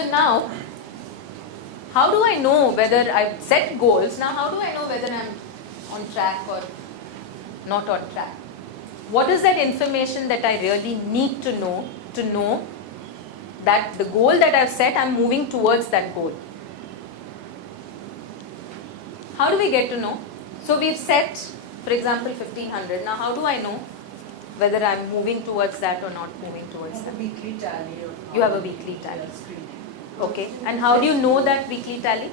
So now, how do I know whether I've set goals? Now, how do I know whether I'm on track or not on track? What is that information that I really need to know that the goal that I've set, I'm moving towards that goal? How do we get to know? So we've set, for example, 1500. Now, how do I know whether I'm moving towards that or not moving towards that? A weekly tally. You have a weekly tally. Screening. Okay. And how do you know that weekly tally?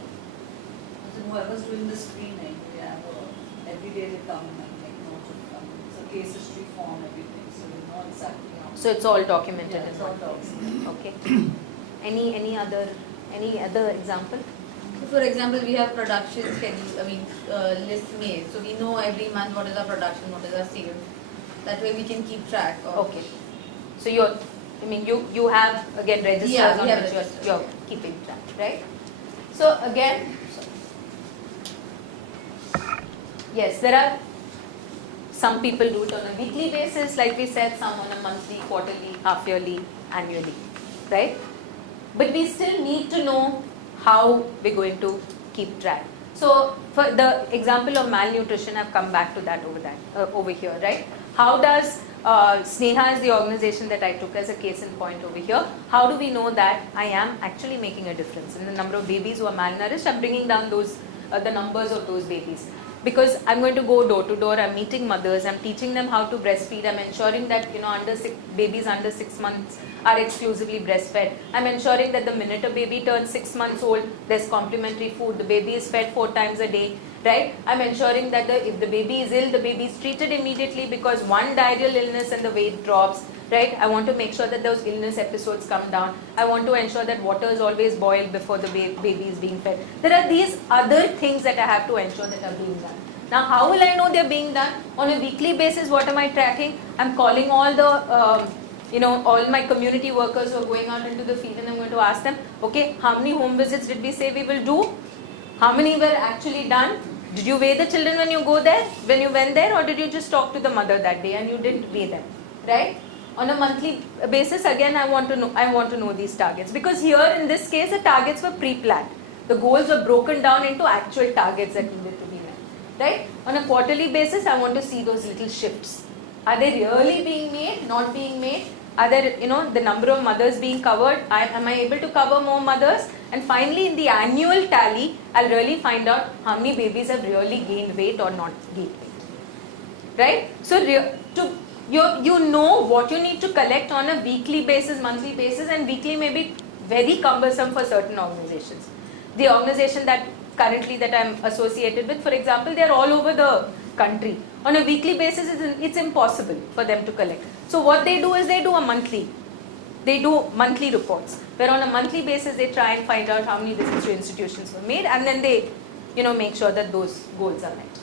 So whoever's doing the screening, we have every day they come and make notes of them. It's a case history form, everything. So we know exactly how. So it's all documented Yeah, in it's all one place. documented. Okay. Any other example? So for example, we have production schedule, lists made. So we know every month what is our production, what is our sales. That way we can keep track of. Okay. So you have again registers Yeah, on we have which registers. you're keeping track, right? So again, yes, there are some people do it on a weekly basis, like we said, some on a monthly, quarterly, half yearly, annually, right? But we still need to know how we're going to keep track. So for the example of malnutrition, I've come back to that over here, right? How does Sneha is the organization that I took as a case in point over here. How do we know that I am actually making a difference in the number of babies who are malnourished? I'm bringing down those the numbers of those babies. Because I'm going to go door to door, I'm meeting mothers, I'm teaching them how to breastfeed, I'm ensuring that babies under 6 months are exclusively breastfed. I'm ensuring that the minute a baby turns 6 months old, there's complementary food, the baby is fed 4 times a day, right? I'm ensuring that if the baby is ill, the baby is treated immediately because one diarrheal illness and the weight drops, right? I want to make sure that those illness episodes come down. I want to ensure that water is always boiled before the baby is being fed. There are these other things that I have to ensure that are being done. Now, how will I know they're being done? On a weekly basis, what am I tracking? I'm calling all the, all my community workers who are going out into the field, and I'm going to ask them, okay, how many home visits did we say we will do? How many were actually done? Did you weigh the children when you went there, or did you just talk to the mother that day and you didn't weigh them, right? On a monthly basis, again, I want to know these targets, because here in this case, the targets were pre-planned. The goals were broken down into actual targets that needed to be met, right? On a quarterly basis, I want to see those little shifts. Are they really being made, not being made? Are there, the number of mothers being covered? Am I able to cover more mothers? And finally, in the annual tally, I'll really find out how many babies have really gained weight or not gained weight, right? So you know what you need to collect on a weekly basis, monthly basis, and weekly may be very cumbersome for certain organizations. The organization that I'm associated with, for example, they're all over the country. On a weekly basis, it's impossible for them to collect. So what they do is they do monthly reports, where on a monthly basis they try and find out how many visits to institutions were made, and then they make sure that those goals are met.